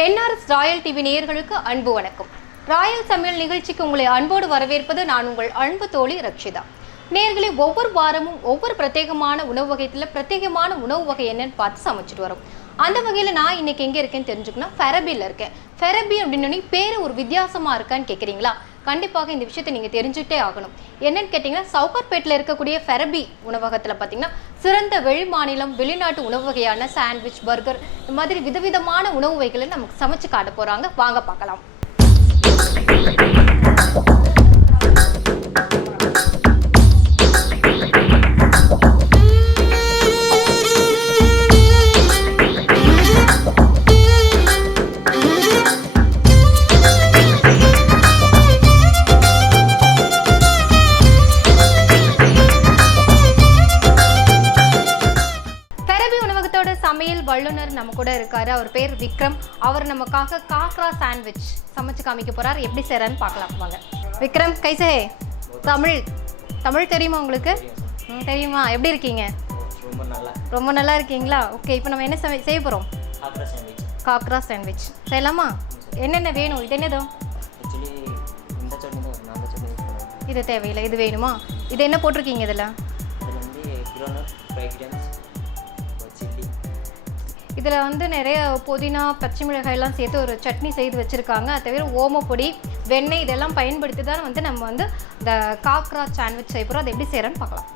NRS Royal TV நேயர்களுக்கு அன்பு வணக்கம். ராயல் சமையல் நிகழ்ச்சிக்கு உங்களை அன்போடு வரவேற்பது நான் உங்கள் அன்பு தோழி ரக்ஷிதா. நேயர்களே, ஒவ்வொரு வாரமும் ஒவ்வொரு பிரத்யேகமான உணவு பிரத்யேகமான உணவு வகை என்னன்னு பார்த்து சமைச்சிட்டு வரோம். அந்த வகையில் நான் இன்னைக்கு எங்கே இருக்கேன்னு தெரிஞ்சுக்கணும், ஃபெரபியில் இருக்கேன். ஃபெரபி அப்படின்னு பேர் ஒரு வித்தியாசமாக இருக்கான்னு கேட்குறீங்களா? கண்டிப்பாக இந்த விஷயத்தை நீங்கள் தெரிஞ்சுக்கிட்டே ஆகணும். என்னன்னு கேட்டிங்கன்னா, சவுகார்பேட்டில் இருக்கக்கூடிய ஃபெரபி உணவகத்தில் பார்த்தீங்கன்னா சிறந்த வெளி மாநிலம் வெளிநாட்டு உணவு வகையான சாண்ட்விச், பர்கர், இந்த மாதிரி விதவிதமான உணவு வகைகளை நமக்கு சமைச்சு காட்ட போகிறாங்க. வாங்க பார்க்கலாம். சமையல் வல்லுநர் நம்ம கூட இருக்காரு. அவர் பேர் விக்ரம். அவர் நமக்காக காக்ரா சாண்ட்விச் சமைச்சு காமிக்க போறாரு. எப்படி செய்யறான்னு பார்க்கலாம் வாங்க. விக்ரம், கைசே தமிழ் தெரியுமா உங்களுக்கு? தெரியுமா? எப்படி இருக்கீங்க? ரொம்ப நல்லா இருக்கீங்களா? ஓகே, இப்போ நம்ம என்ன செய்ய போறோம்? காக்ரா சாண்ட்விச் செய்யலாமா? என்னென்ன வேணும்? இது என்னதோ? இது தேவையில்லை. இது வேணுமா? இது என்ன போட்டிருக்கீங்க இதில்? இதில் வந்து நிறைய புதினா, பச்சை மிளகாயெல்லாம் சேர்த்து ஒரு சட்னி செய்து வச்சுருக்காங்க. அது தவிர ஓமப்பொடி, வெண்ணெய் இதெல்லாம் பயன்படுத்தி தான் வந்து நம்ம வந்து இந்த காக்ரா சாண்ட்விச் செய்ய போகிறோம். அது எப்படி செய்கிறேன்னு பார்க்கலாம்.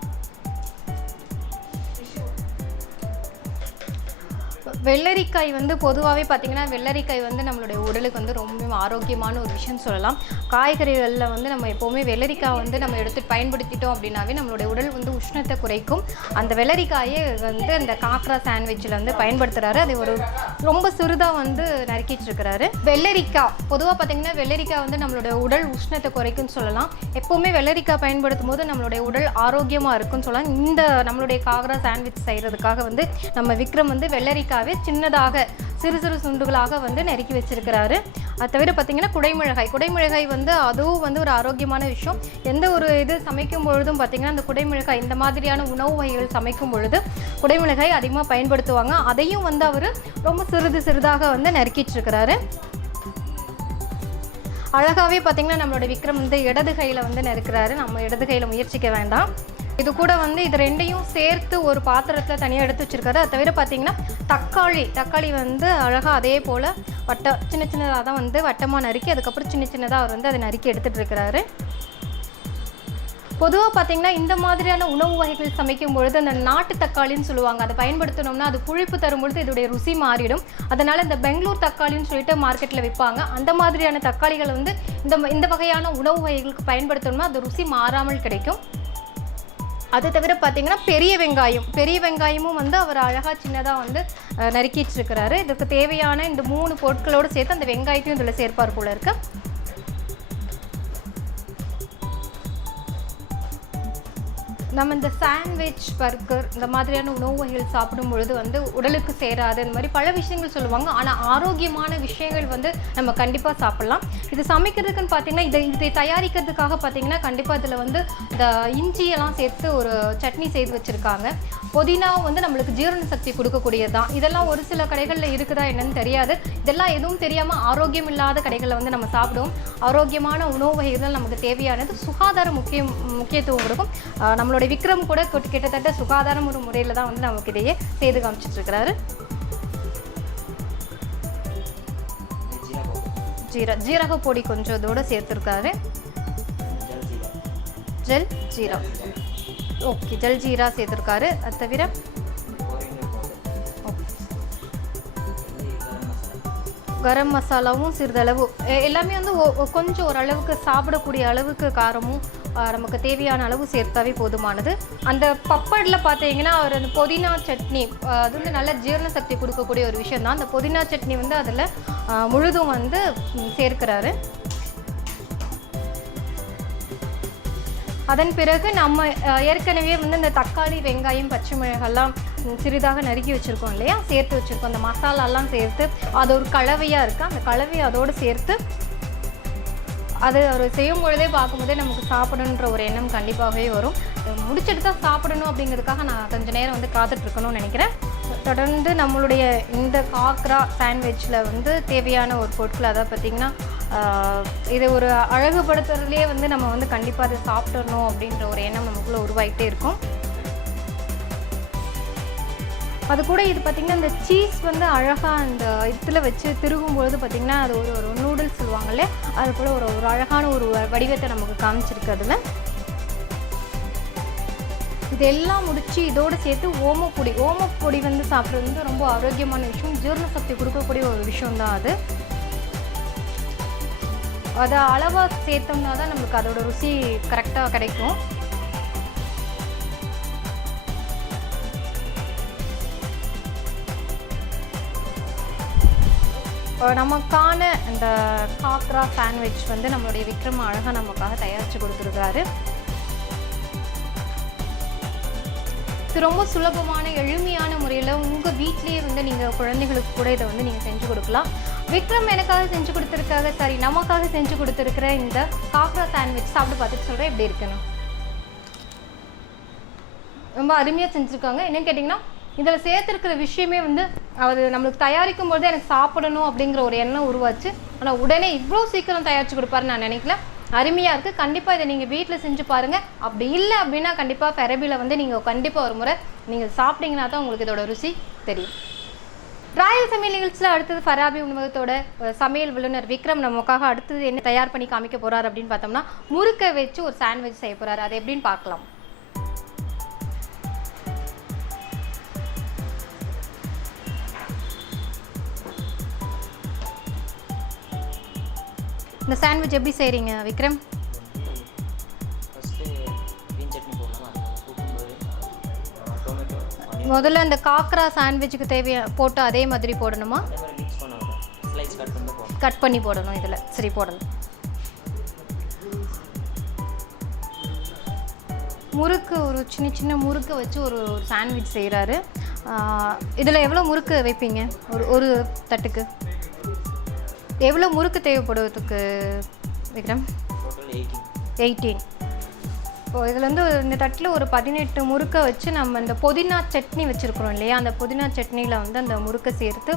வெள்ளரிக்காய் வந்து பொதுவாகவே பார்த்திங்கன்னா வெள்ளரிக்காய் வந்து நம்மளுடைய உடலுக்கு வந்து ரொம்ப ஆரோக்கியமான ஒரு விஷயம்னு சொல்லலாம். காய்கறிகளில் வந்து நம்ம எப்போவுமே வெள்ளரிக்காய் வந்து நம்ம எடுத்துகிட்டு பயன்படுத்திட்டோம் அப்படின்னாவே நம்மளுடைய உடல் வந்து உஷ்ணத்தை குறைக்கும். அந்த வெள்ளரிக்காயை வந்து அந்த காக்ரா சாண்ட்விச்சில் வந்து பயன்படுத்துகிறாரு. அது ஒரு ரொம்ப சிறுதாக வந்து நறுக்கிட்டுருக்கிறாரு. வெள்ளரிக்காய் பொதுவாக பார்த்திங்கன்னா வெள்ளரிக்காய் வந்து நம்மளுடைய உடல் உஷ்ணத்தை குறைக்கும்னு சொல்லலாம். எப்போவுமே வெள்ளரிக்காய் பயன்படுத்தும் போது நம்மளுடைய உடல் ஆரோக்கியமாக இருக்குன்னு சொல்லலாம். இந்த நம்மளுடைய காக்ரா சாண்ட்விச் செய்கிறதுக்காக வந்து நம்ம விக்ரம் வந்து வெள்ளரிக்காவே சின்னதாக சிறு சிறு துண்டுகளாக வந்து நறுக்கி வச்சிருக்கிறாரு. அது தவிர பார்த்தீங்கன்னா குடைமிளகாய் வந்து அதுவும் வந்து ஒரு ஆரோக்கியமான விஷயம். எந்த ஒரு இது சமைக்கும் பொழுதும் பார்த்தீங்கன்னா அந்த குடைமிளகாய் இந்த மாதிரியான உணவு வகைகள் சமைக்கும் பொழுது குடைமிளகாய் அதிகமாக பயன்படுத்துவாங்க. அதையும் வந்து அவர் ரொம்ப சிறிதாக வந்து நறுக்கிட்டுருக்கிறாரு. அழகாகவே பார்த்தீங்கன்னா நம்மளோட விக்ரம் வந்து இடது கையில் வந்து நறுக்கிறாரு. நம்ம இடது கையில் முயற்சிக்க வேண்டாம். இது கூட வந்து இது ரெண்டையும் சேர்த்து ஒரு பாத்திரத்தில் தனியாக எடுத்து வச்சுருக்காரு. அது தவிர பார்த்திங்கன்னா தக்காளி வந்து அழகாக அதே போல் சின்ன சின்னதாக தான் வந்து வட்டமாக நறுக்கி அதுக்கப்புறம் சின்னதாக அவர் வந்து அதை நறுக்கி எடுத்துகிட்டு இருக்கிறாரு. பொதுவாக பார்த்திங்கன்னா இந்த மாதிரியான உணவு வகைகள் சமைக்கும் பொழுது அந்த நாட்டு தக்காளின்னு சொல்லுவாங்க. அதை பயன்படுத்தினோம்னா அது புளிப்பு தரும்பொழுது இதோடைய ருசி மாறிடும். அதனால் இந்த பெங்களூர் தக்காளின்னு சொல்லிட்டு மார்க்கெட்டில் விற்பாங்க. அந்த மாதிரியான தக்காளிகளை வந்து இந்த வகையான உணவு வகைகளுக்கு பயன்படுத்தணும்னா அது ருசி மாறாமல் கிடைக்கும். அது தவிர பார்த்திங்கன்னா பெரிய வெங்காயமும் வந்து அவர் அழகாக சின்னதாக வந்து நறுக்கிட்டுருக்கிறாரு. இதுக்கு தேவையான இந்த 3 பொருட்களோடு சேர்த்து அந்த வெங்காயத்தையும் இதில் சேர்ப்பார் போல இருக்கு. நம்ம இந்த சாண்ட்விச், பர்கர் இந்த மாதிரியான உணவு வகைகள் சாப்பிடும் பொழுது வந்து உடலுக்கு சேராது இந்த மாதிரி பல விஷயங்கள் சொல்லுவாங்க. ஆனால் ஆரோக்கியமான விஷயங்கள் வந்து நம்ம கண்டிப்பாக சாப்பிட்லாம். இது சமைக்கிறதுக்குன்னு பார்த்தீங்கன்னா இதை தயாரிக்கிறதுக்காக பார்த்தீங்கன்னா கண்டிப்பாக இதில் வந்து இந்த இஞ்சியெல்லாம் சேர்த்து ஒரு சட்னி செய்து வச்சுருக்காங்க. புதினாவும் வந்து நம்மளுக்கு ஜீரண சக்தி கொடுக்கக்கூடியது தான். இதெல்லாம் ஒரு சில கடைகளில் இருக்குதா என்னன்னு தெரியாது. இதெல்லாம் எதுவும் தெரியாமல் ஆரோக்கியம் இல்லாத கடைகளில் வந்து நம்ம சாப்பிடுவோம். ஆரோக்கியமான உணவு வகைகள் நமக்கு தேவையானது. சுகாதார முக்கியத்துவம் கொடுக்கும். நம்மளுடைய விக்ரம் கூட கிட்டத்தட்ட சுகாதார ஒரு முறையில் தான் வந்து நமக்கு இதையே செய்து காமிச்சிட்டு இருக்கிறாரு. ஜீரக பொடி கொஞ்சம் இதோட சேர்த்துருக்காரு. ஜல் ஜீரா சேர்த்துருக்காரு. அது தவிர கரம் மசாலாவும் சிறிதளவு எல்லாமே வந்து கொஞ்சம் ஓரளவுக்கு சாப்பிடக்கூடிய அளவுக்கு காரமும் நமக்கு தேவையான அளவு சேர்த்தாவே போதுமானது. அந்த பப்படில் பார்த்தீங்கன்னா அவர் அந்த புதினா சட்னி அது வந்து நல்ல ஜீரண சக்தி கொடுக்கக்கூடிய ஒரு விஷயம் தான். அந்த புதினா சட்னி வந்து அதில் முழுதும் வந்து சேர்க்கிறாரு. அதன் பிறகு நம்ம ஏற்கனவே வந்து இந்த தக்காளி, வெங்காயம், பச்சை மிளகாய்லாம் சிறிதாக நறுக்கி வச்சுருக்கோம் இல்லையா, சேர்த்து வச்சுருக்கோம். அந்த மசாலாலாம் சேர்த்து அது ஒரு கலவையாக இருக்குது. அந்த கலவையை அதோடு சேர்த்து அது ஒரு செய்யும் பொழுதே பார்க்கும்போதே நமக்கு சாப்பிடணுன்ற ஒரு எண்ணம் கண்டிப்பாகவே வரும். முடிச்சுட்டு தான் சாப்பிடணும் அப்படிங்கிறதுக்காக நான் கொஞ்சம் நேரம் வந்து காத்துட்ருக்கணும்னு நினைக்கிறேன். தொடர்ந்து நம்மளுடைய இந்த காக்ரா சாண்ட்விச்சில் வந்து தேவையான ஒரு பொருட்கள், அதாவது பார்த்திங்கன்னா இதை ஒரு அழகுபடுத்துறதுலேயே வந்து நம்ம வந்து கண்டிப்பாக அதை சாப்பிடணும் அப்படின்ற ஒரு எண்ணம் நமக்குள்ளே உருவாகிட்டே இருக்கும். அது கூட இது பார்த்திங்கன்னா இந்த சீஸ் வந்து அழகாக அந்த இதில் வச்சு திருகும்பொழுது பார்த்திங்கன்னா அது ஒரு நூடுல்ஸ் சொல்லுவாங்கல்ல, அது கூட ஒரு அழகான ஒரு வடிவத்தை நமக்கு காமிச்சிருக்கு. அதில் இதெல்லாம் முடித்து இதோடு சேர்த்து ஓமப்பொடி வந்து சாப்பிட்றது வந்து ரொம்ப ஆரோக்கியமான விஷயம், ஜீரண சக்தி கொடுக்கக்கூடிய ஒரு விஷயம்தான் அது. அதை அளவாக சேர்த்தோம்னா தான் நம்மளுக்கு அதோட ருசி கரெக்டாக கிடைக்கும். நமக்கான இந்த காக்ரா சாண்ட்விச் வந்து நம்மளுடைய விக்ரம் அழகாக நமக்காக தயாரித்து கொடுத்துருக்காரு. இது ரொம்ப சுலபமான எளிமையான முறையில் உங்கள் வீட்லேயே வந்து நீங்கள் குழந்தைகளுக்கு கூட இதை வந்து நீங்கள் செஞ்சு கொடுக்கலாம். விக்ரம் எனக்காக செஞ்சு கொடுத்துருக்காங்க, சரி நமக்காக செஞ்சு கொடுத்துருக்கிற இந்த காக்ரா சாண்ட்விச் சாப்பிட்டு பார்த்துட்டு சொல்கிறேன் எப்படி இருக்குன்னு. ரொம்ப அருமையாக செஞ்சுருக்காங்க. என்னன்னு கேட்டிங்கன்னா இதில் சேர்த்துருக்கிற விஷயமே வந்து அது நம்மளுக்கு தயாரிக்கும் போது எனக்கு சாப்பிடணும் அப்படிங்கிற ஒரு எண்ணம் உருவாச்சு. ஆனால் உடனே இவ்வளோ சீக்கிரம் தயாரித்து கொடுப்பாருன்னு நான் நினைக்கல. அருமையாக இருக்குது. கண்டிப்பாக இதை நீங்கள் வீட்டில் செஞ்சு பாருங்கள். அப்படி இல்லை அப்படின்னா கண்டிப்பாக ஃபெரபியில் வந்து நீங்கள் கண்டிப்பாக ஒரு முறை நீங்கள் சாப்பிட்டீங்கன்னா தான் உங்களுக்கு இதோட ருசி தெரியும். ராயல் சமையல் நிகழ்ச்சியில் அடுத்தது ஃபராபி உணவகத்தோட சமையல் வல்லுநர் விக்ரம் நமக்காக அடுத்தது என்ன தயார் பண்ணி காமிக்க போகிறார் அப்படின்னு பார்த்தோம்னா முறுக்கை வச்சு ஒரு சாண்ட்விச் செய்ய போகிறாரு. அது எப்படின்னு பார்க்கலாம். இந்த சாண்ட்விச் எப்படி செய்கிறீங்க விக்ரம்? முதல்ல அந்த காக்ரா சாண்ட்விச்சுக்கு தேவையான போட்டு அதே மாதிரி போடணுமா? கட் பண்ணி போடணும் இதில். சரி, போடணும். முறுக்கு ஒரு சின்ன முறுக்கை வச்சு ஒரு சாண்ட்விச் செய்கிறாரு. இதில் எவ்வளோ முறுக்கு வைப்பீங்க ஒரு தட்டுக்கு? எவ்வளோ முறுக்கு தேவைப்படுவதுக்கு விக்ரம்? 18. இப்போது இதில் வந்து இந்த தட்டில் ஒரு 18 முறுக்கை வச்சு நம்ம இந்த புதினா சட்னி வச்சுருக்குறோம் இல்லையா, அந்த புதினா சட்னியில் வந்து அந்த முறுக்கை சேர்த்து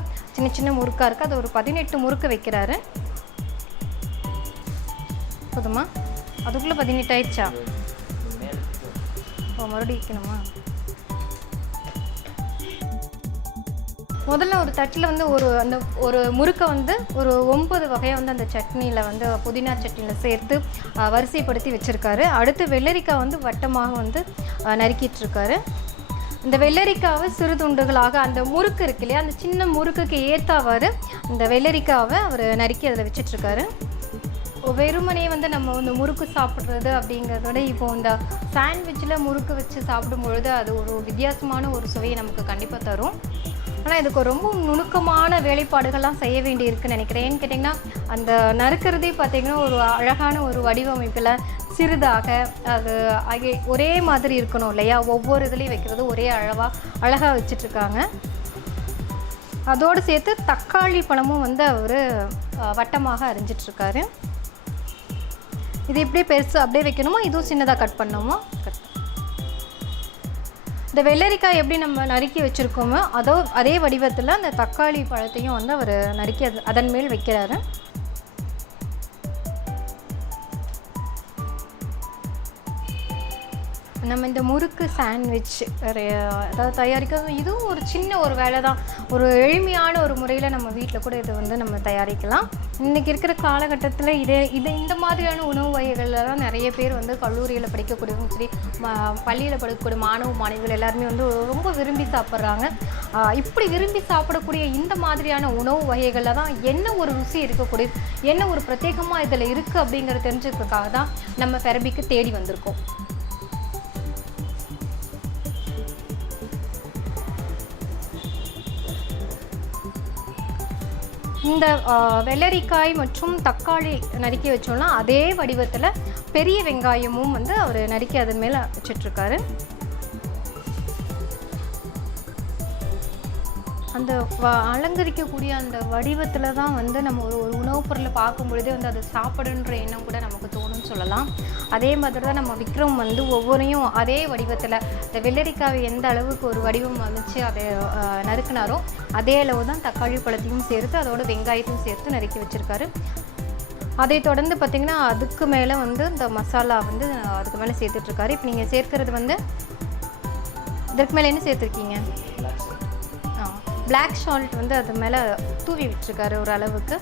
சின்ன முறுக்காக இருக்குது. அது ஒரு 18 முறுக்கு வைக்கிறாரு. போதுமா? அதுக்குள்ளே 18 ஆயிடுச்சா? மறுபடியும் வைக்கணுமா? முதல்ல ஒரு தட்டில் வந்து ஒரு முறுக்கை வந்து ஒரு 9 வகையை வந்து அந்த சட்னியில் வந்து புதினா சட்னியில் சேர்த்து வரிசைப்படுத்தி வச்சுருக்காரு. அடுத்து வெள்ளரிக்காய் வந்து வட்டமாக வந்து நறுக்கிட்டுருக்காரு. இந்த வெள்ளரிக்காவை சிறு துண்டுகளாக அந்த முறுக்கு இருக்கு இல்லையா, அந்த சின்ன முறுக்குக்கு ஏற்றாவாறு இந்த வெள்ளரிக்காவை அவர் நறுக்கி அதில் வச்சிட்ருக்காரு. வெறுமனையே வந்து நம்ம வந்து முறுக்கு சாப்பிட்றது அப்படிங்கிறத விட இப்போது இந்த சாண்ட்விச்சில் முறுக்கு வச்சு சாப்பிடும்பொழுது அது ஒரு வித்தியாசமான ஒரு சுவையை நமக்கு கண்டிப்பாக தரும். ஆனால் இதுக்கு ரொம்ப நுணுக்கமான வேலைப்பாடுகள்லாம் செய்ய வேண்டி இருக்குன்னு நினைக்கிறேன். ஏன்னு கேட்டிங்கன்னா அந்த நறுக்கிறதே பார்த்திங்கன்னா ஒரு அழகான ஒரு வடிவமைப்பில் சிறிதாக அது ஒரே மாதிரி இருக்கணும் இல்லையா, ஒவ்வொரு இதுலேயும் வைக்கிறது ஒரே அழகாக வச்சிட்ருக்காங்க. அதோடு சேர்த்து தக்காளி பழமும் வந்து அவர் வட்டமாக அரிஞ்சிட்ருக்காரு. இது இப்படியே பெருசு அப்படியே வைக்கணுமா, இதுவும் சின்னதாக கட் பண்ணணுமா? இந்த வெள்ளரிக்காய் எப்படி நம்ம நறுக்கி வச்சுருக்கோமோ அதே வடிவத்தில் அந்த தக்காளி பழத்தையும் வந்து அவர் நறுக்கி அதன் மேல் வைக்கிறாரு. நம்ம இந்த முறுக்கு சாண்ட்விச் அதாவது தயாரிக்கிறது இதுவும் ஒரு சின்ன ஒரு வேலை தான். ஒரு எளிமையான ஒரு முறையில் நம்ம வீட்டில் கூட இதை வந்து நம்ம தயாரிக்கலாம். இன்றைக்கி இருக்கிற காலகட்டத்தில் இந்த மாதிரியான உணவு வகைகளில் தான் நிறைய பேர் வந்து கல்லூரியில் படிக்கக்கூடியவங்க சரி, பள்ளியில் படிக்கக்கூடிய மாணவிகள் எல்லாருமே வந்து ரொம்ப விரும்பி சாப்பிட்றாங்க. இப்படி விரும்பி சாப்பிடக்கூடிய இந்த மாதிரியான உணவு வகைகளில் தான் என்ன ஒரு ருசி இருக்கக்கூடிய, என்ன ஒரு பிரத்யேகமாக இதில் இருக்குது அப்படிங்கிறத தெரிஞ்சுக்கிறதுக்காக தான் நம்ம ஃபெரபிக்கு தேடி வந்திருக்கோம். இந்த வெள்ளரிக்காய் மற்றும் தக்காளி நறுக்கி வச்சோம்னா அதே வடிவத்தில் பெரிய வெங்காயமும் வந்து அவர் நறுக்கி அதன் மேலே வச்சிட்ருக்காரு. அந்த அலங்கரிக்கக்கூடிய அந்த வடிவத்தில் தான் வந்து நம்ம ஒரு உணவுப் பொருளை பார்க்கும் பொழுதே வந்து அதை சாப்பிடுன்ற எண்ணம் கூட நமக்கு தோணும்னு சொல்லலாம். அதே மாதிரி தான் நம்ம விக்ரம் வந்து ஒவ்வொன்றையும் அதே வடிவத்தில் இந்த வெள்ளரிக்காவை எந்த அளவுக்கு ஒரு வடிவம் அமைச்சு அதை நறுக்கினாரோ அதே அளவு தான் தக்காளி பழத்தையும் சேர்த்து அதோட வெங்காயத்தையும் சேர்த்து நறுக்கி வச்சுருக்காரு. அதை தொடர்ந்து பார்த்திங்கன்னா அதுக்கு மேலே வந்து இந்த மசாலா வந்து அதுக்கு மேலே சேர்த்துட்ருக்காரு. இப்போ நீங்கள் சேர்க்கிறது வந்து இதற்கு மேலே என்ன சேர்த்துருக்கீங்க? பிளாக் சால்ட் வந்து அது மேலே தூவி விட்டுருக்காரு. ஒரு அளவுக்கு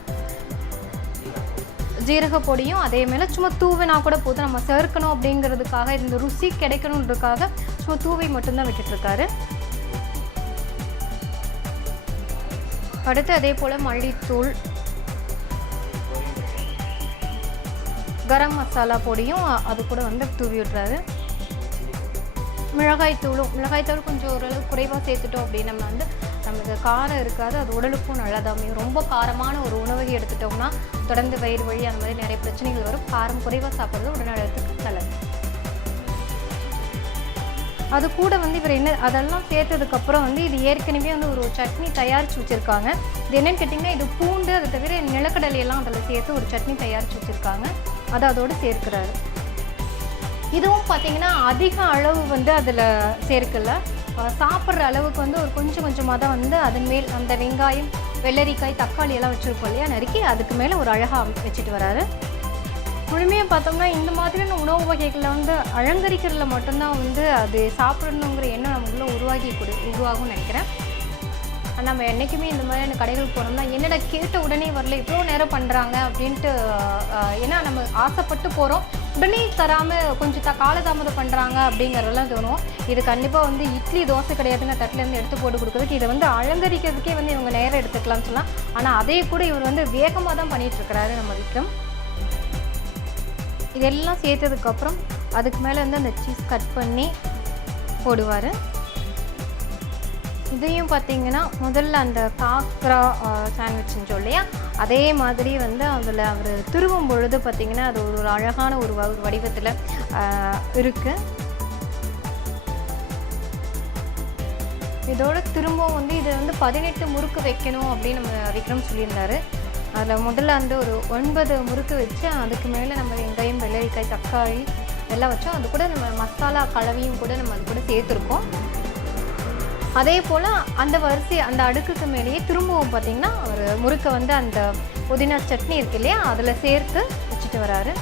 ஜீரக பொடியும் அதே மேலே சும்மா தூவினா கூட போதும், நம்ம சேர்க்கணும் அப்படிங்கிறதுக்காக இந்த ருசி கிடைக்கணுன்றதுக்காக சும்மா தூவி மட்டும்தான் விட்டுட்ருக்காரு. அடுத்து அதே போல் மல்லித்தூள், கரம் மசாலா பொடியும் அது கூட வந்து தூவி விட்டுறாரு. மிளகாய்த்தூள் கொஞ்சம் ஓரளவு குறைவாக சேர்த்துட்டோம் அப்படின்னு நம்ம வந்து நமக்கு காரம் இருக்காது, அது உடலுக்கும் நல்லதாமே. ரொம்ப காரமான ஒரு உணவகை எடுத்துட்டோம்னா தொடர்ந்து வயிறு வலி அந்த மாதிரி நிறைய பிரச்சனைகள் வரும். காரம் குறைவாக சாப்பிட்றது உடல்நலத்துக்கு நல்லது. அது கூட வந்து இவர் என்ன அதெல்லாம் சேர்த்ததுக்கப்புறம் வந்து இது ஏற்கனவே வந்து ஒரு சட்னி தயாரித்து வச்சுருக்காங்க. இது என்னென்னு கேட்டிங்கன்னா இது பூண்டு, அதை தவிர நிலக்கடலையெல்லாம் அதில் சேர்த்து ஒரு சட்னி தயாரித்து வச்சுருக்காங்க. அதை அதோடு சேர்க்கிறாரு. இதுவும் பார்த்திங்கன்னா அதிக அளவு வந்து அதில் சேர்க்கல, சாப்பிட்ற அளவுக்கு வந்து ஒரு கொஞ்சமாக தான் வந்து அதன் மேல் அந்த வெங்காயம், வெள்ளரிக்காய், தக்காளி எல்லாம் வச்சுருக்கோம் இல்லையா, நறுக்கி அதுக்கு மேலே ஒரு அழகாக வச்சுட்டு வராரு. முழுமையாக பார்த்தோம்னா இந்த மாதிரியான உணவு வகைகளில் வந்து அலங்கரிக்கிறதுல மட்டும்தான் வந்து அது சாப்பிடணுங்கிற எண்ணம் நமக்குள்ளே உருவாகும்னு நினைக்கிறேன். நம்ம என்றைக்குமே இந்த மாதிரியான கடைகள் போனோம்னா என்னடா கேட்ட உடனே வரல, இவ்வளோ நேரம் பண்ணுறாங்க அப்படின்ட்டு, ஏன்னா நம்ம ஆசைப்பட்டு போகிறோம், உடனே தராமல் கொஞ்சம் காலதாமதம் பண்ணுறாங்க அப்படிங்கிறதெல்லாம் தோணும். இது கண்டிப்பாக வந்து இட்லி தோசை கிடையாதுங்க, தட்டிலேருந்து எடுத்து போட்டு கொடுக்குறதுக்கு. இதை வந்து அலங்கரிக்கிறதுக்கே வந்து இவங்க நேரம் எடுத்துக்கலாம்னு சொல்லலாம். ஆனால் அதே கூட இவர் வந்து வேகமாக தான் பண்ணிகிட்ருக்கிறாரு நம்ம விக்ரம். இதெல்லாம் சேர்த்ததுக்கப்புறம் அதுக்கு மேலே வந்து அந்த சீஸ் கட் பண்ணி போடுவார். இதையும் பார்த்திங்கன்னா முதல்ல அந்த காக்ரா சாண்ட்விச் செஞ்சோம் இல்லையா, அதே மாதிரி வந்து அதில் அவர் திருவும் பொழுது பார்த்திங்கன்னா அது ஒரு அழகான ஒரு வடிவத்தில் இருக்குது. இதோட திரும்பவும் வந்து இதை வந்து 18 முறுக்கு வைக்கணும் அப்படின்னு நம்ம விக்ரம் சொல்லியிருந்தார். அதில் முதல்ல வந்து ஒரு 9 முறுக்கு வச்சு அதுக்கு மேலே நம்ம வெங்காயம், வெள்ளரிக்காய், தக்காளி எல்லாம் வச்சோம். அது கூட நம்ம மசாலா கலவையும் கூட நம்ம அது கூட சேர்த்துருக்கோம். அதே போல் அந்த வரிசை அந்த அடுக்குக்கு மேலேயே திரும்பவும் பார்த்திங்கன்னா ஒரு முறுக்கை வந்து அந்த புதினா சட்னி இருக்கு இல்லையா அதில் சேர்த்து வச்சுட்டு வராரு.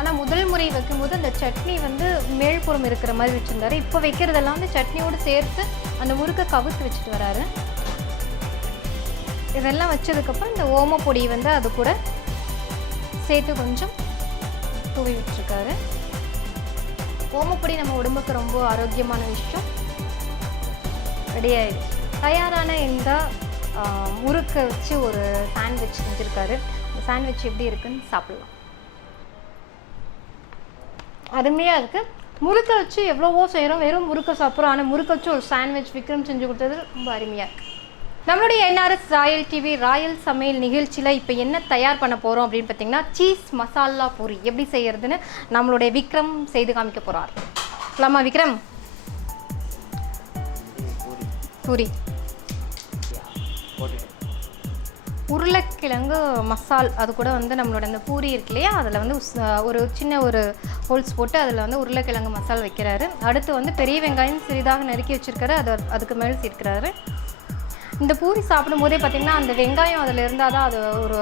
ஆனால் முதல் முறை வைக்கும்போது அந்த சட்னி வந்து மேல்புறம் இருக்கிற மாதிரி வச்சுருந்தாரு. இப்போ வைக்கிறதெல்லாம் வந்து சட்னியோடு சேர்த்து அந்த முறுக்கை கவுத்து வச்சுட்டு வராரு. இதெல்லாம் வச்சதுக்கப்புறம் இந்த ஓமப்பொடி வந்து அது கூட சேர்த்து கொஞ்சம் தூவி விட்டுருக்காரு. ஓமப்பொடி நம்ம உடம்புக்கு ரொம்ப ஆரோக்கியமான விஷயம். ரெடி ஆகிடுச்சு. தயாரான இந்த முறுக்கை வச்சு ஒரு சாண்ட்விச் செஞ்சுருக்காரு. அந்த சாண்ட்விச் எப்படி இருக்குன்னு சாப்பிட்லாம். அருமையாக இருக்குது. முறுக்கை வச்சு எவ்வளவோ செய்கிறோம், வெறும் முறுக்கை சாப்பிட்றோம். ஆனால் முறுக்கை வச்சு ஒரு சாண்ட்விச் விக்ரம் செஞ்சு கொடுத்தது ரொம்ப அருமையாக இருக்குது. நம்மளுடைய NRS ராயல் டிவி ராயல் சமையல் நிகழ்ச்சியில் இப்போ என்ன தயார் பண்ண போகிறோம் அப்படின்னு பார்த்தீங்கன்னா சீஸ் மசாலா பூரி எப்படி செய்கிறதுன்னு நம்மளுடைய விக்ரம் செய்து காமிக்க போகிறார். சொல்லாமா விக்ரம்? பூரி உருளைக்கிழங்கு மசால் அது கூட வந்து நம்மளோட அந்த பூரி இருக்கு இல்லையா அதில் வந்து ஒரு சின்ன ஒரு ஹோல்ஸ் போட்டு அதில் வந்து உருளைக்கிழங்கு மசால் வைக்கிறாரு. அடுத்து வந்து பெரிய வெங்காயம் சிறிதாக நறுக்கி வச்சுருக்காரு, அதுக்கு மேலே சேர்க்கிறாரு. இந்த பூரி சாப்பிடும் போதே பார்த்திங்கன்னா அந்த வெங்காயம் அதில் இருந்தால் தான்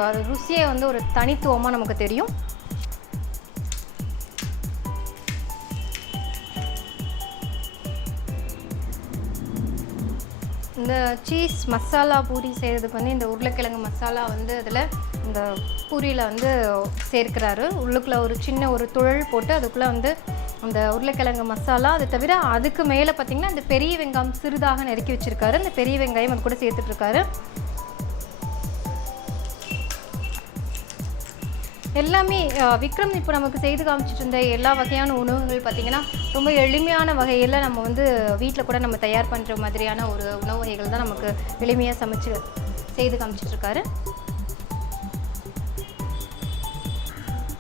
அது ருசியை வந்து ஒரு தனித்துவமாக நமக்கு தெரியும். இந்த சீஸ் மசாலா பூரி செய்கிறதுக்கு வந்து இந்த உருளைக்கிழங்கு மசாலா வந்து அதில் இந்த பூரியில் வந்து சேர்க்கிறாரு. உள்ளுக்குள்ளே ஒரு சின்ன ஒரு துழல் போட்டு அதுக்குள்ளே வந்து அந்த உருளைக்கிழங்கு மசாலா, அது தவிர அதுக்கு மேலே பார்த்திங்கன்னா இந்த பெரிய வெங்காயம் சிறிதாக நறுக்கி வச்சுருக்காரு. இந்த பெரிய வெங்காயம் அது கூட சேர்த்துட்ருக்காரு. எல்லாமே விக்ரம் இப்போ நமக்கு செய்து காமிச்சிட்டு இருந்த எல்லா வகையான உணவுகள் பார்த்திங்கன்னா ரொம்ப எளிமையான வகையில் நம்ம வந்து வீட்டில் கூட நம்ம தயார் பண்ணுற மாதிரியான ஒரு உணவு வகைகள் தான் நமக்கு எளிமையாக சமைச்சு செய்து காமிச்சிட்ருக்காரு.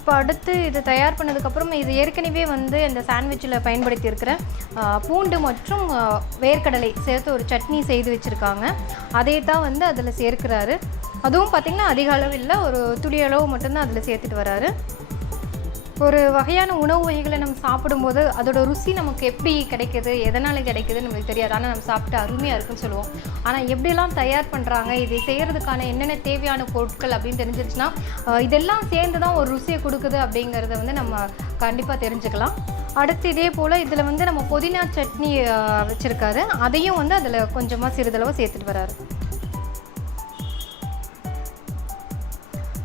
இப்போ அடுத்து இது தயார் பண்ணதுக்கப்புறம் இது ஏற்கனவே வந்து இந்த சாண்ட்விச்சில் பயன்படுத்தியிருக்கிற பூண்டு மற்றும் வேர்க்கடலை சேர்த்து ஒரு சட்னி செய்து வச்சுருக்காங்க. அதே தான் வந்து அதில் சேர்க்கிறாரு. அதுவும் பார்த்திங்கன்னா அதிக அளவு இல்லை, ஒரு துளி அளவு மட்டும்தான் அதில் சேர்த்துட்டு வராரு. ஒரு வகையான உணவு வகைகளை நம்ம சாப்பிடும்போது அதோட ருசி நமக்கு எப்படி கிடைக்கிது, எதனால் கிடைக்குதுன்னு நம்மளுக்கு தெரியாது. ஆனால் நம்ம சாப்பிட்டு அருமையாக இருக்குன்னு சொல்லுவோம். ஆனால் எப்படியெல்லாம் தயார் பண்ணுறாங்க, இதை செய்கிறதுக்கான என்னென்ன தேவையான பொருட்கள் அப்படின்னு தெரிஞ்சிருச்சுன்னா இதெல்லாம் சேர்ந்து தான் ஒரு ருசியை கொடுக்குது அப்படிங்கிறத வந்து நம்ம கண்டிப்பாக தெரிஞ்சுக்கலாம். அடுத்து இதே போல் இதில் வந்து நம்ம புதினா சட்னி வச்சுருக்காரு. அதையும் வந்து அதில் கொஞ்சமாக சிறிதளவு சேர்த்துட்டு வராரு.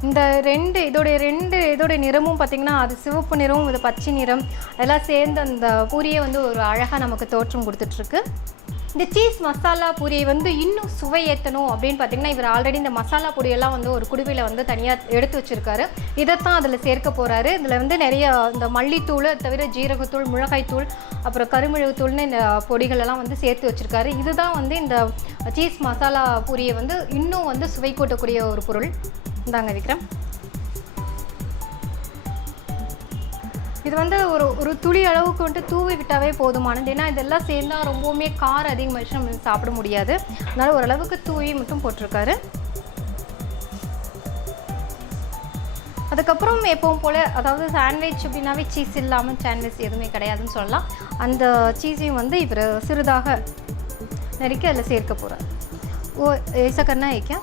இந்த இதோடைய நிறமும் பார்த்திங்கன்னா அது சிவப்பு நிறம், இது பச்சை நிறம் அதெல்லாம் சேர்ந்து அந்த பூரியை வந்து ஒரு அழகாக நமக்கு தோற்றம் கொடுத்துட்ருக்கு. இந்த சீஸ் மசாலா பூரியை வந்து இன்னும் சுவையேற்றணும் அப்படின்னு பார்த்திங்கன்னா இவர் ஆல்ரெடி இந்த மசாலா பொடியெல்லாம் வந்து ஒரு குடுவையில் வந்து தனியாக எடுத்து வச்சுருக்காரு. இதைத்தான் அதில் சேர்க்க போகிறாரு. இதில் வந்து நிறைய இந்த மல்லித்தூள் தவிர ஜீரகத்தூள், மிளகாய்த்தூள், அப்புறம் கருமிளகுத்தூள்னு இந்த பொடிகளெல்லாம் வந்து சேர்த்து வச்சுருக்காரு. இதுதான் வந்து இந்த சீஸ் மசாலா பூரியை வந்து இன்னும் வந்து சுவை கூட்டக்கூடிய ஒரு பொருள். இந்தாங்க விக்ரம், இது வந்து ஒரு துளி அளவுக்கு வந்துட்டு தூவி விட்டாவே போதுமானது. ஏன்னா இதெல்லாம் சேர்ந்தால் ரொம்பவுமே காரம் அதிகமாகிடுச்சு, நம்ம சாப்பிட முடியாது. அதனால் ஓரளவுக்கு தூவி மட்டும் போட்டிருக்காரு. அதுக்கப்புறம் எப்பவும் போல், அதாவது சாண்ட்விச் அப்படின்னாவே சீஸ் இல்லாமல் சாண்ட்விச் எதுவுமே கிடையாதுன்னு சொல்லலாம். அந்த சீஸையும் வந்து இவர் சிறிதாக நறுக்கி அதில் சேர்க்க போகிறார். ऐसा करना है क्या?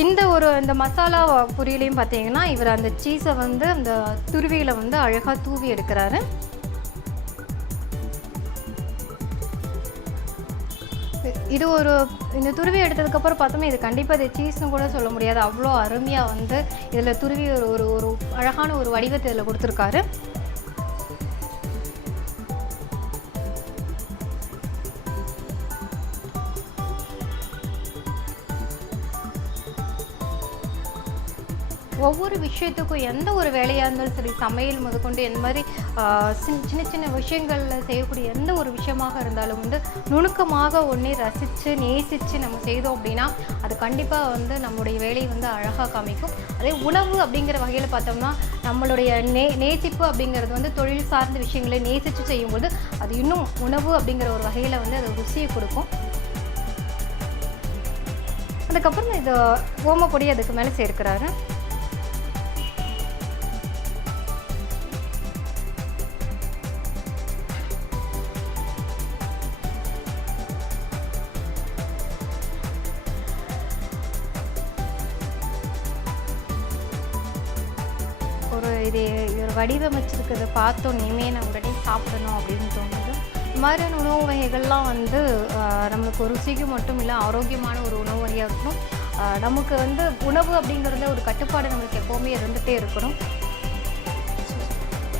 இந்த மசாலா பொரியலையும் பார்த்தீங்கன்னா இவர் அந்த சீஸை வந்து அந்த துருவியில் வந்து அழகாக தூவி எடுக்கிறாரு. இது இந்த துருவி எடுத்ததுக்கப்புறம் பார்த்தோம்னா இது கண்டிப்பாக இது சீஸ்னு கூட சொல்ல முடியாது. அவ்வளோ அருமையாக வந்து இதில் துருவி ஒரு அழகான ஒரு வடிவத்தை இதில் கொடுத்துருக்காரு. ஒவ்வொரு விஷயத்துக்கும் எந்த ஒரு வேலையாக இருந்தாலும் சரி, சமையல் முதற்கொண்டு எந்த மாதிரி சின்ன சின்ன விஷயங்களில் செய்யக்கூடிய எந்த ஒரு விஷயமாக இருந்தாலும் வந்து நுணுக்கமாக ஒன்றே ரசித்து நேசித்து நம்ம செய்தோம் அப்படின்னா அது கண்டிப்பாக வந்து நம்மளுடைய வேலையை வந்து அழகாக காமிக்கும். அதே உணவு அப்படிங்கிற வகையில் பார்த்தோம்னா நம்மளுடைய நேசிப்பு அப்படிங்கிறது வந்து தொழில் சார்ந்த விஷயங்களை நேசித்து செய்யும்போது அது இன்னும் உணவு அப்படிங்கிற ஒரு வகையில் வந்து அது ருசியை கொடுக்கும். அதுக்கப்புறம் இது ஓமப்பொடி அதுக்கு மேலே சேர்க்கிறாரு. இது ஒரு வடிவமைச்சிருக்கிறத பார்த்தோன்னே நான் உடனே சாப்பிடணும் அப்படின்னு தோணுது. இந்த மாதிரியான உணவு வகைகள்லாம் வந்து நம்மளுக்கு ஒரு ருசிக்கு மட்டும் இல்லை, ஆரோக்கியமான ஒரு உணவு வகையாக இருக்கணும். நமக்கு வந்து உணவு அப்படிங்கிறத ஒரு கட்டுப்பாடு நம்மளுக்கு எப்போவுமே இருந்துகிட்டே இருக்கணும்.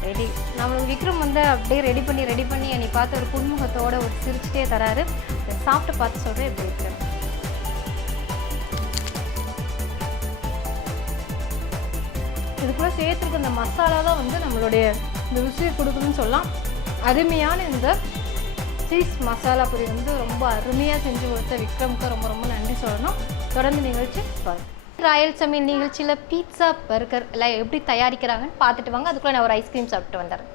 ரெடி நம்மளுக்கு விக்ரம் வந்து அப்படியே ரெடி பண்ணி என்னை பார்த்து ஒரு புன்முகத்தோடு ஒரு சிரிச்சுட்டே தராரு. சாப்பிட்டு பார்த்து சொல்கிறேன் எப்படி இருக்கிறேன். இதுக்குள்ளே சேர்த்துருக்க இந்த மசாலா தான் வந்து நம்மளுடைய இந்த ருசியை கொடுக்குதுன்னு சொல்லலாம். அருமையான இந்த சீஸ் மசாலா பொரி வந்து ரொம்ப அருமையாக செஞ்சு கொடுத்த விக்ரமுக்கு ரொம்ப ரொம்ப நன்றி சொல்லணும். தொடர்ந்து நிகழ்ச்சி பாருங்கள். ராயல் சமையல் நிகழ்ச்சியில் பீட்சா, பர்கர் எல்லாம் எப்படி தயாரிக்கிறாங்கன்னு பார்த்துட்டு வாங்க. அதுக்குள்ளே நான் ஒரு ஐஸ்கிரீம் சாப்பிட்டு வந்துடுறேன்.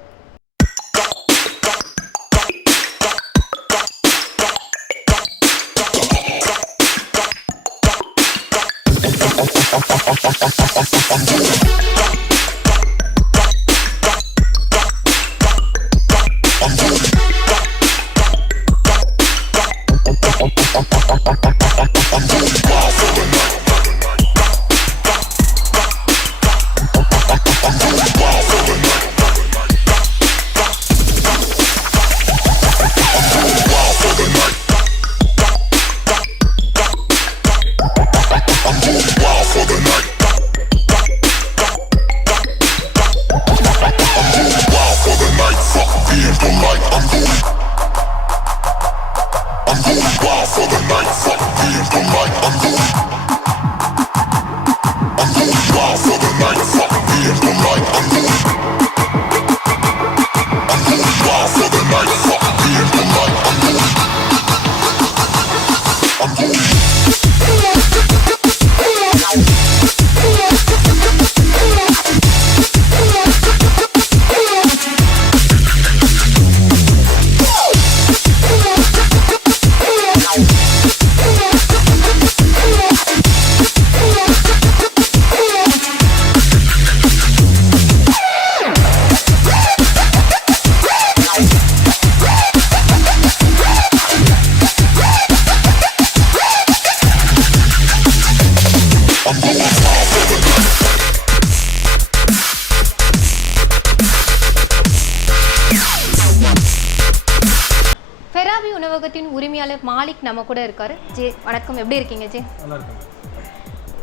உணவகத்தின் உரிமையாளர் மாலிக் நம்ம கூட இருக்காரு. ஜே வணக்கம், எப்படி இருக்கீங்க ஜே? நல்லா இருக்கேன்.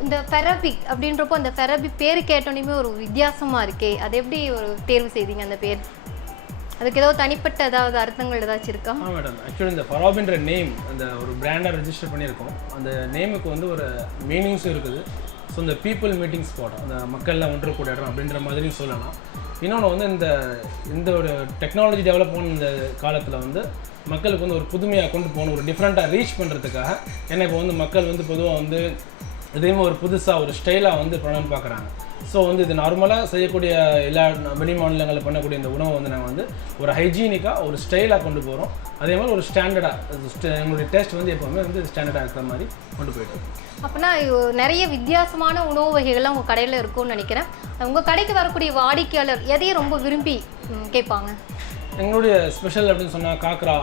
இந்த ஃபெரபிக் அப்படின்றப்போ அந்த ஃபெரபிக் பேர் கேட்டோன்னே ஒரு வித்தியாசமாக இருக்கே, அது எப்படி ஒரு தேர்வு செய்தீங்க அந்த பேர்? அதுக்கு ஏதோ தனிப்பட்ட ஏதாவது அர்த்தங்கள் ஏதாச்சும் இருக்கா? மேடம், ஆக்சுவலி இந்த ஃபராபின்ற நேம் அந்த ஒரு பிராண்டாக ரெஜிஸ்டர் பண்ணியிருக்கோம். அந்த நேமுக்கு வந்து ஒரு மீனிங்ஸும் இருக்குது. ஸோ இந்த பீப்புள் மீட்டிங் ஸ்பாட், அந்த மக்கள்லாம் ஒன்று கூட இடம் அப்படின்ற மாதிரியும் சொல்லலாம். இன்னொன்று வந்து இந்த ஒரு டெக்னாலஜி டெவலப் பண்ண இந்த காலத்தில் வந்து மக்களுக்கு வந்து ஒரு புதுமையாக கொண்டு போகணும், ஒரு டிஃப்ரெண்ட்டாக ரீச் பண்ணுறதுக்காக. ஏன்னா இப்போ வந்து மக்கள் வந்து பொதுவாக வந்து எதையுமே ஒரு புதுசாக ஒரு ஸ்டைலாக வந்து பண்ணணும்னு பார்க்குறாங்க. ஸோ வந்து இது நார்மலாக செய்யக்கூடிய எல்லா வெளி மாநிலங்களில் பண்ணக்கூடிய இந்த உணவை வந்து நாங்கள் வந்து ஒரு ஹைஜீனிக்காக ஒரு ஸ்டைலாக கொண்டு போகிறோம். அதே மாதிரி ஒரு ஸ்டாண்டர்டாக எங்களுடைய டேஸ்ட் வந்து எப்போவுமே வந்து ஸ்டாண்டர்டாக இருக்கிற மாதிரி கொண்டு போயிட்டு. அப்படின்னா நிறைய வித்தியாசமான உணவு வகைகள்லாம் உங்கள் கடையில் இருக்கும்னு நினைக்கிறேன். உங்கள் கடைக்கு வரக்கூடிய வாடிக்கையாளர் எதையும் ரொம்ப விரும்பி கேட்பாங்க? எங்களுடைய ஸ்பெஷல் அப்படின்னு சொன்னால் காக்ரா,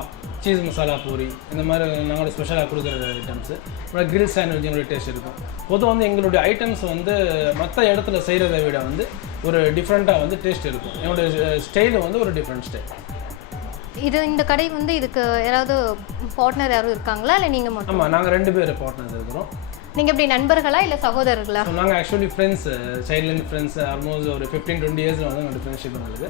சீஸ் மசாலா பூரி, இந்த மாதிரி நாங்களோட ஸ்பெஷலாக கொடுக்குற ஐட்டம்ஸு. அப்புறம் கிரில் சாண்ட்விச் எங்களுடைய டேஸ்ட் இருக்கும். பொதுவாக வந்து எங்களுடைய ஐட்டம்ஸ் வந்து மற்ற இடத்துல செய்கிறத விட வந்து ஒரு டிஃப்ரெண்ட்டாக வந்து டேஸ்ட் இருக்கும். எங்களுடைய ஸ்டைலு வந்து ஒரு டிஃப்ரெண்ட் ஸ்டைல். இந்த கடை வந்து இதுக்கு யாராவது பார்ட்னர் யாரும் இருக்காங்களா, இல்லை நீங்கள் மட்டும்? ஆமாம், நாங்கள் 2 பேர் பார்ட்னர்ஸ் இருக்கிறோம். நீங்கள் எப்படி நண்பர்களா இல்லை சகோதரர்களா? நாங்கள் ஆக்சுவலி ஃப்ரெண்ட்ஸ், சைல்ட்லேருந்து ஃப்ரெண்ட்ஸ். ஆல்மோஸ்ட் ஒரு 15-20 இயர்ஸில் வந்து எங்களோட ஃப்ரெண்ட்ஷிப் இருந்தது.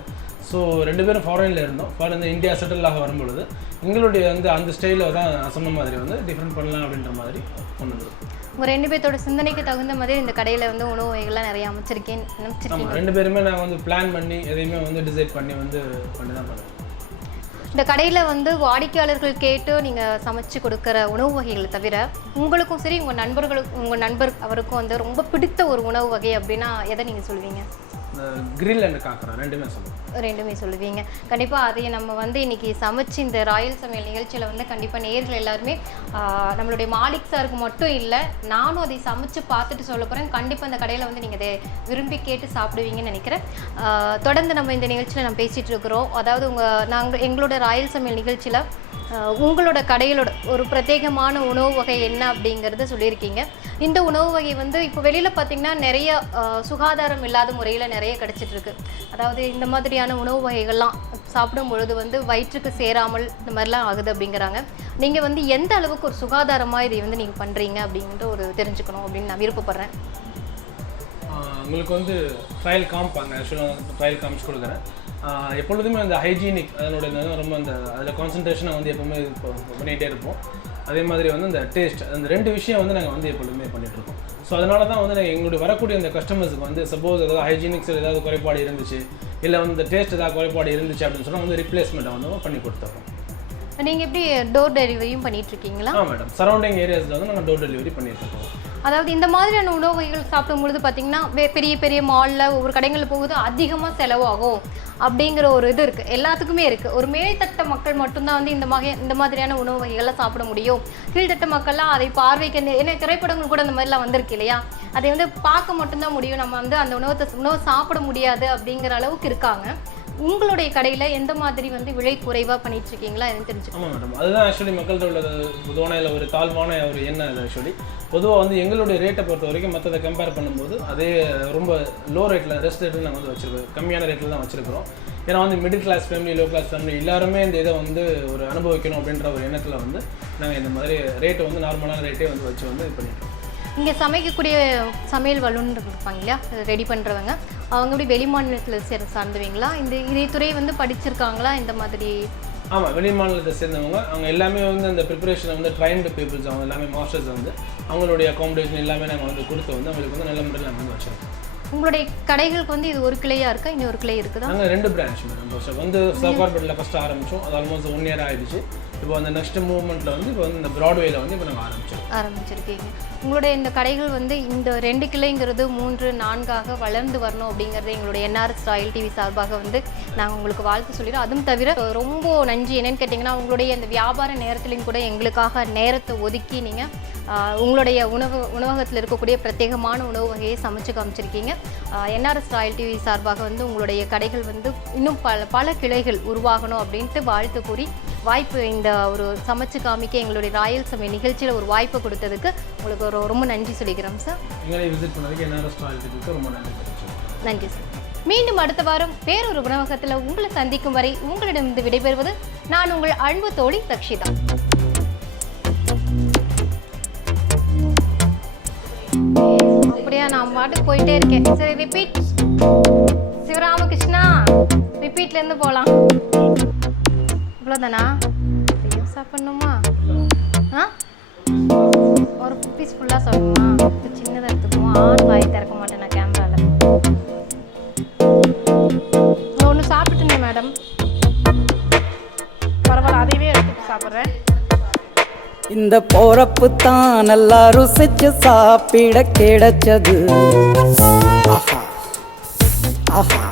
ஸோ 2 பேரும் ஃபாரினில் இருந்தோம். ஃபாரின் இந்தியா செட்டில் ஆக வரும்பொழுது எங்களுடைய வந்து அந்த ஸ்டைலில் தான் சொன்ன மாதிரி வந்து டிஃப்ரெண்ட் பண்ணலாம் அப்படின்ற மாதிரி கொண்டு வந்துடும். உங்கள் 2 பேர்த்தோட சிந்தனைக்கு தகுந்த மாதிரி இந்த கடையில் வந்து உணவு வகைகள்லாம் நிறைய அமைச்சிருக்கேன். ஆமாம், 2 பேருமே நாங்கள் வந்து பிளான் பண்ணி எதையுமே வந்து டிசைட் பண்ணி தான் பண்ணுவோம். இந்த கடையில் வந்து வாடிக்கையாளர்கள் கேட்டு நீங்கள் சமைச்சு கொடுக்குற உணவு வகைகளை தவிர உங்களுக்கும் சரி உங்கள் நண்பர் அவருக்கும் வந்து ரொம்ப பிடித்த ஒரு உணவு வகை அப்படின்னா எதை நீங்கள் சொல்லுவீங்க? கிரில் அண்ட் காக்கரா ரெண்டுமே சொல்லுவீங்க. கண்டிப்பாக அதையும் நம்ம வந்து இன்றைக்கி சமைச்சு இந்த ராயல் சமையல் நிகழ்ச்சியில் வந்து கண்டிப்பாக நேரில் எல்லாருமே நம்மளுடைய மாலிக் சாருக்கு மட்டும் இல்லை, நானும் அதை சமைச்சு பார்த்துட்டு சொல்ல போகிறேன். கண்டிப்பாக இந்த கடையில் வந்து நீங்கள் அதை விரும்பி கேட்டு சாப்பிடுவீங்கன்னு நினைக்கிறேன். தொடர்ந்து நம்ம இந்த நிகழ்ச்சியில் நம்ம பேசிகிட்டு இருக்கிறோம். அதாவது எங்களோட ராயல் சமையல் நிகழ்ச்சியில் உங்களோட கடையிலோட ஒரு பிரத்யேகமான உணவு வகை என்ன அப்படிங்கிறத சொல்லியிருக்கீங்க. இந்த உணவு வகை வந்து இப்போ வெளியில் பார்த்திங்கன்னா நிறைய சுகாதாரம் இல்லாத முறையில் நிறைய கிடச்சிட்ருக்கு. அதாவது இந்த மாதிரியான உணவு வகைகள்லாம் சாப்பிடும் பொழுது வந்து வயிற்றுக்கு சேராமல் இந்த மாதிரிலாம் ஆகுது அப்படிங்கிறாங்க. நீங்கள் வந்து எந்த அளவுக்கு ஒரு சுகாதாரமாக இதை வந்து நீங்கள் பண்ணுறீங்க அப்படிங்கிற ஒரு தெரிஞ்சுக்கணும் அப்படின்னு நான் விருப்பப்படுறேன். உங்களுக்கு வந்து ட்ரையல் காமிப்பாங்க, ஆக்சுவலாக ட்ரையல் காமிச்சு கொடுக்குறேன். எப்பொழுதுமே அந்த ஹைஜீனிக் அதனோட ரொம்ப அதில் கான்சன்ட்ரேஷனை வந்து எப்போவுமே பண்ணிகிட்டே இருப்போம். அதே மாதிரி வந்து இந்த டேஸ்ட், அந்த 2 விஷயம் வந்து நாங்கள் வந்து எப்பொழுதுமே பண்ணிகிட்ருக்கோம். ஸோ அதனால தான் வந்து எங்களுடைய வரக்கூடிய அந்த கஸ்டமர்ஸுக்கு வந்து சப்போஸ் ஏதாவது ஹைஜீனிக்ஸில் ஏதாவது குறைபாடு இருந்துச்சு, இல்லை வந்து இந்த டேஸ்ட் ஏதாவது குறைபாடு இருந்துச்சு அப்படின்னு சொன்னால் வந்து ரிப்ளேஸ்மெண்ட்டை வந்து பண்ணி கொடுத்துருக்கோம். நீங்கள் எப்படி டோர் டெலிவரியும் பண்ணிகிட்ருக்கீங்களா? மேடம், சரௌண்டிங் ஏரியாஸில் வந்து நாங்கள் டோர் டெலிவரி பண்ணிகிட்ருக்கோம். அதாவது இந்த மாதிரியான உணவு வகைகள் சாப்பிடும்பொழுது பார்த்திங்கன்னா பெரிய பெரிய மாலில் ஒவ்வொரு கடைகளில் போகுது அதிகமாக செலவாகும் அப்படிங்கிற ஒரு இது இருக்குது, எல்லாத்துக்குமே இருக்குது. ஒரு மேல்தட்ட மக்கள் மட்டும்தான் வந்து இந்த மாதிரியான உணவு வகைகள்லாம் சாப்பிட முடியும். கீழ்த்தட்ட மக்கள்லாம் அதை பார்வைக்கு ஏன்னா திரைப்படங்கள் கூட அந்த மாதிரிலாம் வந்திருக்கு இல்லையா, அதை வந்து பார்க்க மட்டும்தான் முடியும், நம்ம வந்து அந்த உணவை சாப்பிட முடியாது அப்படிங்கிற அளவுக்கு இருக்காங்க. உங்களுடைய கடையில் எந்த மாதிரி வந்து விலை குறைவாக பண்ணிட்டு இருக்கீங்களா எதுவும் தெரிஞ்சுக்கணும்? ஆமாம் மேடம், அதுதான் ஆக்சுவலி மக்கள்கிட்ட உள்ள பொதுவான ஒரு தாழ்வான ஒரு எண்ணம். அது ஆக்சுவலி பொதுவாக வந்து எங்களுடைய ரேட்டை பொறுத்த வரைக்கும் மற்றதை கம்பேர் பண்ணும்போது அதே ரொம்ப லோ ரேட்டில் ரெஸ்ட் ரேட்டில் நாங்கள் வந்து வச்சுருக்கோம், கம்மியான ரேட்டில் தான் வச்சுருக்கிறோம். ஏன்னா வந்து middle class family, low class family எல்லாருமே இந்த இதை வந்து ஒரு அனுபவிக்கணும் அப்படின்ற ஒரு எண்ணத்தில் வந்து நாங்கள் இந்த மாதிரி ரேட்டை வந்து நார்மலான ரேட்டே வந்து வச்சு வந்து இது பண்ணிட்டோம். இங்கே சமைக்கக்கூடிய சமையல் வல்லுநர் இருப்பாங்க இல்லையா, ரெடி பண்ணுறவங்க, அவங்க எப்படி வெளி மாநிலத்தில் சார்ந்தவங்களா, இதே துறை வந்து படிச்சிருக்காங்களா இந்த மாதிரி? ஆமாம், வெளி மாநிலத்தை சேர்ந்தவங்க. அவங்க எல்லாமே வந்து அந்த ப்ரிப்பரேஷனை வந்து ட்ரைன்டு பீப்புள்ஸ், அவங்க எல்லாமே மாஸ்டர்ஸ் வந்து அவங்களுடைய அகாமடேஷன் எல்லாமே நாங்கள் வந்து கொடுத்து வந்து அவங்களுக்கு வந்து நல்ல முறையில் நாங்கள் வந்து வச்சுருக்கோம். உங்களுடைய கடைகளுக்கு வந்து இது ஒரு கிளையாக இருக்கா, இன்னொரு கிளை இருக்குதா? நாங்கள் 2 பிரான்ச் மேடம். வந்து சவுகார்பேட்டில் ஃபஸ்ட்டு ஆரம்பித்தோம், அது ஆல்மோஸ்ட் 1 இயர் ஆகிடுச்சு. இப்போ அந்த நெக்ஸ்ட் மூவ்மெண்ட்டில் வந்து இப்போ வந்து இந்த ப்ராட்வேயில் வந்து இப்போ நாங்கள் ஆரம்பிச்சிருக்கீங்க. உங்களுடைய இந்த கடைகள் வந்து இந்த 2 கிளைங்கிறது 3, 4ஆக வளர்ந்து வரணும் அப்படிங்கிறது எங்களுடைய NRS ராயல் டிவி சார்பாக வந்து நாங்கள் உங்களுக்கு வாழ்த்து சொல்லிடுறோம். அதுவும் தவிர ரொம்ப நன்றி. என்னென்னு கேட்டிங்கன்னா உங்களுடைய இந்த வியாபார நேரத்துலையும் கூட எங்களுக்காக நேரத்தை ஒதுக்கி நீங்கள் உங்களுடைய உணவகத்தில் இருக்கக்கூடிய பிரத்யேகமான உணவு வகையை சமைச்சு காமிச்சிருக்கீங்க. NRS ராயல் டிவி சார்பாக வந்து உங்களுடைய கடைகள் வந்து இன்னும் பல கிளைகள் உருவாகணும் அப்படின்ட்டு வாழ்த்து கூறி வாய்ப்பு இந்த ஒரு சமைச்சு காமிக்க எங்களுடைய ராயல் சமையல் நிகழ்ச்சியில் ஒரு வாய்ப்பு கொடுத்ததுக்கு உங்களுக்கு ரொம்ப நன்றி சொல்லிக்கிறோம் சார். நன்றி சார். மீண்டும் அடுத்த வாரம் வேறொரு உணவகத்தில் உங்களை சந்திக்கும் வரை உங்களிடம் விடைபெறுவது நான் உங்கள் அன்பு தோழி ரக்ஷிதா. பாட்டுக்கு போயிட்டே இருக்கேன். சரி ரிப்பீட். சிவராமகிருஷ்ணா ரிப்பீட்லேருந்து போகலாம். இவ்வளோதானா? சாப்பிட்ணுமா? ஆ ஒரு பீஸ் ஃபுல்லாக சொல்லணுமா? இப்போ சின்னதாக எடுத்துக்குவோம். வாய் திறக்க மாட்டேன் நான் கேமராவில். ஒன்று சாப்பிட்டுனே மேடம். பரவாயில்ல, அதையவே எடுத்துட்டு சாப்பிட்றேன். இந்த போறப்பு தான் நல்லா ருசிச்சு சாப்பிட கிடைச்சது. ஆஹா ஆஹா